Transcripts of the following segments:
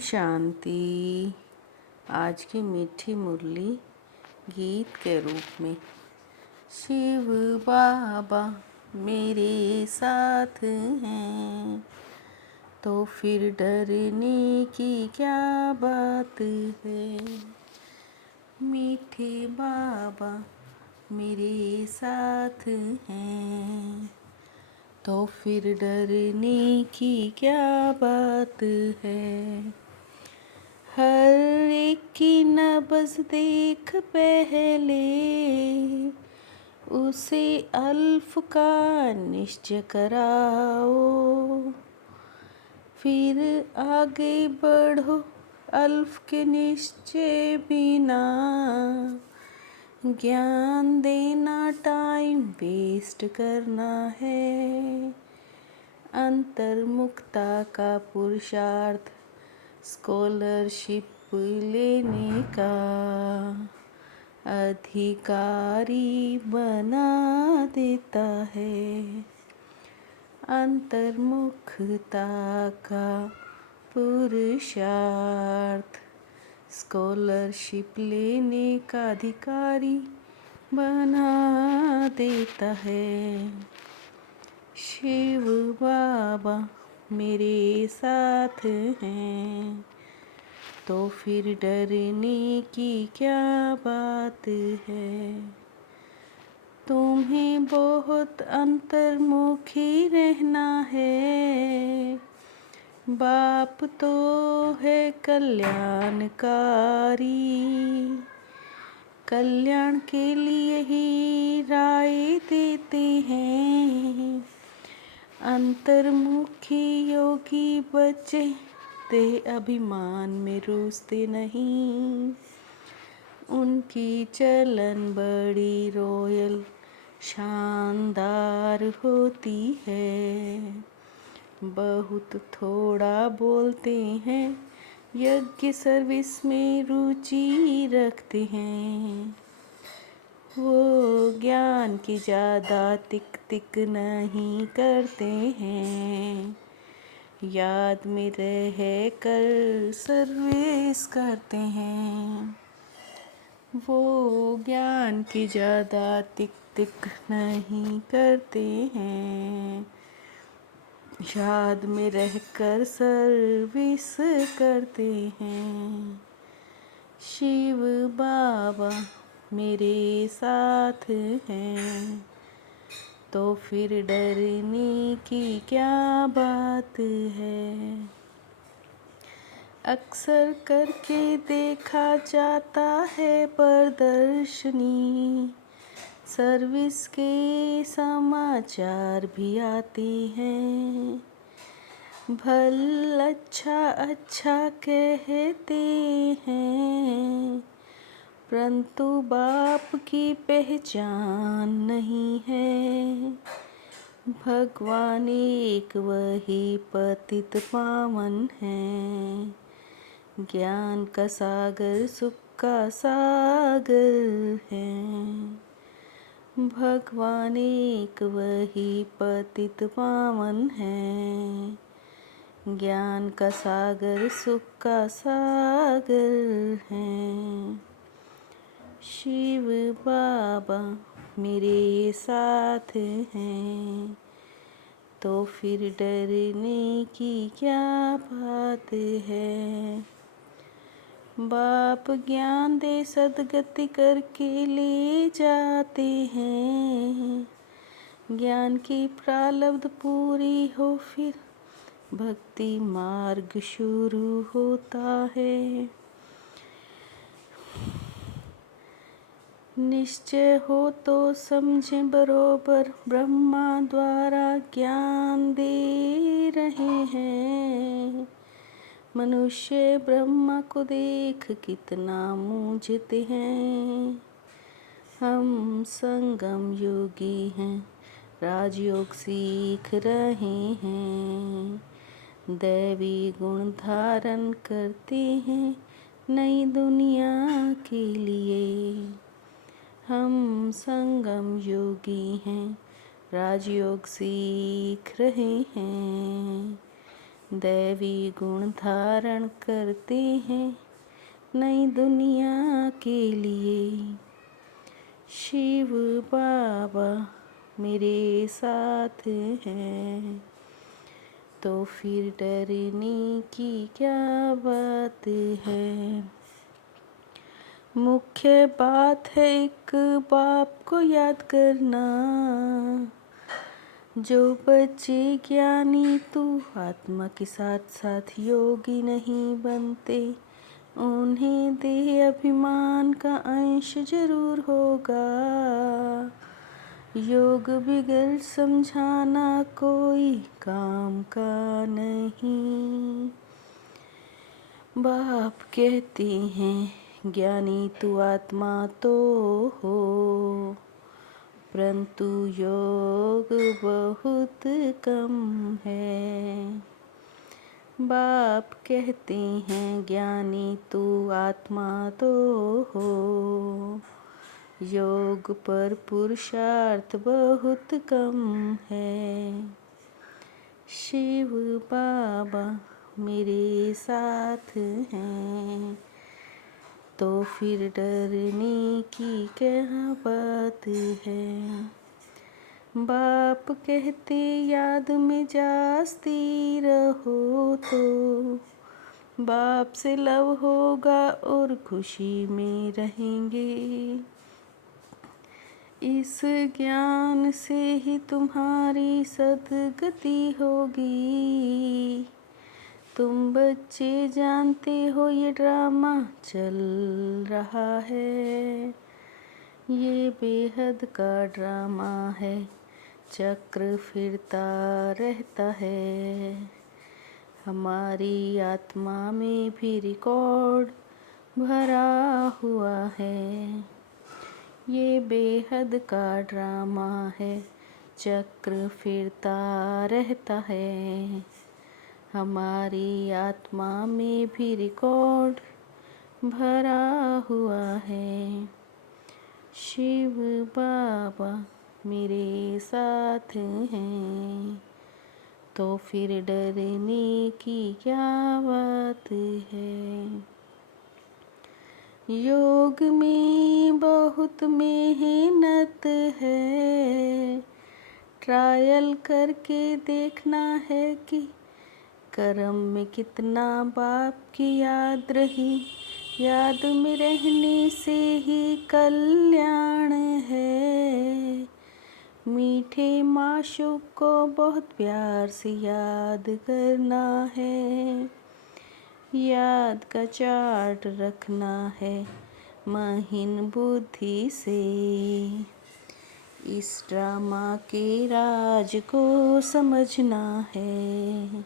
शांति। आज की मीठी मुरली गीत के रूप में। शिव बाबा मेरे साथ हैं तो फिर डरने की क्या बात है। मीठे बाबा मेरे साथ हैं तो फिर डरने की क्या बात है। हर एक की नब्ज़ देख पहले, उसे अल्फ का निश्चय कराओ, फिर आगे बढ़ो अल्फ के निश्चय बिना। ज्ञान देना टाइम वेस्ट करना है। अंतर्मुखता का पुरुषार्थ स्कॉलरशिप लेने का अधिकारी बना देता है। अंतर्मुखता का पुरुषार्थ स्कॉलरशिप लेने का अधिकारी बना देता है। शिव बाबा मेरे साथ हैं तो फिर डरने की क्या बात है। तुम्हें बहुत अंतर्मुखी रहना है। बाप तो है कल्याणकारी, कल्याण के लिए ही राय देते हैं। अंतर्मुखी योगी बच्चे देह अभिमान में रूसते नहीं। उनकी चलन बड़ी रॉयल शानदार होती है। बहुत थोड़ा बोलते हैं, यज्ञ सर्विस में रुचि रखते हैं। वो ज्ञान की ज़्यादा तिक तिक नहीं करते हैं। याद में रह कर सर्विस करते हैं। वो ज्ञान की ज़्यादा तिक तिक नहीं करते हैं। याद में रहकर सर्विस करते हैं। शिव बाबा मेरे साथ हैं तो फिर डरने की क्या बात है। अक्सर करके देखा जाता है प्रदर्शनी, सर्विस के समाचार भी आते हैं। भल अच्छा अच्छा कहते हैं, परंतु बाप की पहचान नहीं है। भगवान एक वही पतित पावन है। ज्ञान का सागर सुख का सागर है। भगवान एक वही पतित पावन है। ज्ञान का सागर सुख का सागर है। शिव बाबा मेरे साथ हैं तो फिर डरने की क्या बात है। बाप ज्ञान दे सदगति करके ले जाते हैं। ज्ञान की प्रारब्ध पूरी हो फिर भक्ति मार्ग शुरू होता है। निश्चय हो तो समझे बरोबर, ब्रह्मा द्वारा ज्ञान दे रहे हैं। मनुष्य ब्रह्मा को देख कितना मूझते हैं। हम संगम योगी हैं, राजयोग सीख रहे हैं। दैवी गुण धारण करते हैं नई दुनिया के लिए। हम संगम योगी हैं, राजयोग सीख रहे हैं। दैवी गुण धारण करते हैं नई दुनिया के लिए। शिव बाबा मेरे साथ हैं, तो फिर डरने की क्या बात है। मुख्य बात है एक बाप को याद करना, जो बच्चे ज्ञानी तू आत्मा के साथ साथ योगी नहीं बनते, उन्हें देह अभिमान का अंश जरूर होगा। योग बिगड़ समझाना कोई काम का नहीं। बाप कहते हैं ज्ञानी तू आत्मा तो हो, परंतु योग बहुत कम है। बाप कहते हैं ज्ञानी तू आत्मा तो हो, योग पर पुरुषार्थ बहुत कम है। शिव बाबा मेरे साथ हैं, तो फिर डरने की क्या बात है। बाप कहते याद में जास्ती रहो तो बाप से लव होगा और खुशी में रहेंगे। इस ज्ञान से ही तुम्हारी सद्गति होगी। तुम बच्चे जानते हो ये ड्रामा चल रहा है, ये बेहद का ड्रामा है, चक्र फिरता रहता है। हमारी आत्मा में भी रिकॉर्ड भरा हुआ है, ये बेहद का ड्रामा है, चक्र फिरता रहता है। हमारी आत्मा में भी रिकॉर्ड भरा हुआ है। शिव बाबा मेरे साथ हैं, तो फिर डरने की क्या बात है। योग में बहुत मेहनत है, ट्रायल करके देखना है कि कर्म में कितना बाप की याद रही। याद में रहने से ही कल्याण है। मीठे माशूक को बहुत प्यार से याद करना है, याद का चार्ट रखना है महीन बुद्धि से। इस ड्रामा के राज को समझना है,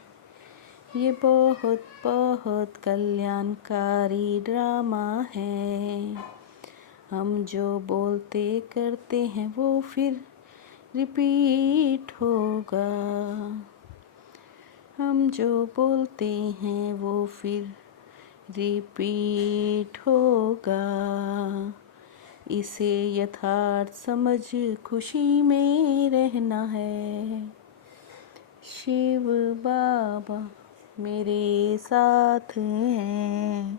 ये बहुत बहुत कल्याणकारी ड्रामा है। हम जो बोलते करते हैं वो फिर रिपीट होगा। हम जो बोलते हैं वो फिर रिपीट होगा। इसे यथार्थ समझ खुशी में रहना है। शिव बाबा मेरे साथ हैं,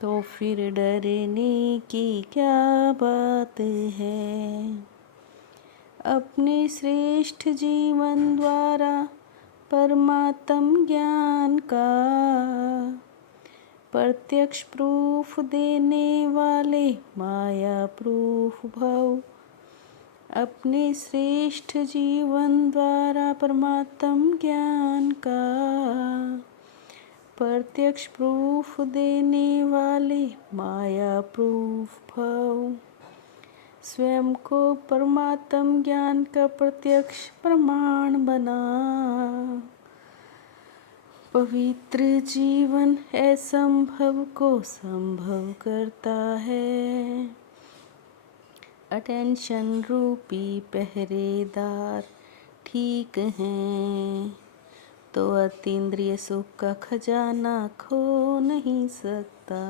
तो फिर डरने की क्या बात है। अपने श्रेष्ठ जीवन द्वारा परमात्म ज्ञान का प्रत्यक्ष प्रूफ देने वाले माया प्रूफ भव। अपने श्रेष्ठ जीवन द्वारा परमात्म ज्ञान का प्रत्यक्ष प्रूफ देने वाले माया प्रूफ भव। स्वयं को परमात्म ज्ञान का प्रत्यक्ष प्रमाण बना। पवित्र जीवन असंभव को संभव करता है। अटेंशन रूपी पहरेदार ठीक हैं, तो अतीन्द्रिय सुख का खजाना खो नहीं सकता।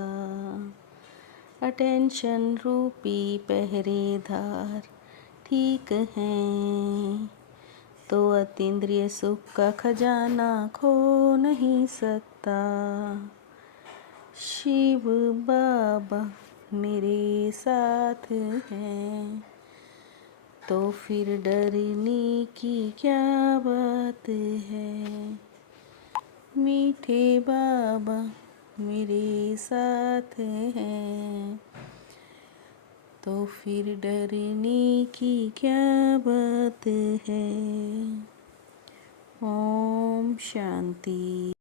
अटेंशन रूपी पहरेदार ठीक हैं, तो अतीन्द्रिय सुख का खजाना खो नहीं सकता। शिव बाबा मेरे साथ हैं, तो फिर डरने की क्या बात है। मीठे बाबा मेरे साथ हैं, तो फिर डरने की क्या बात है। ओम शांति।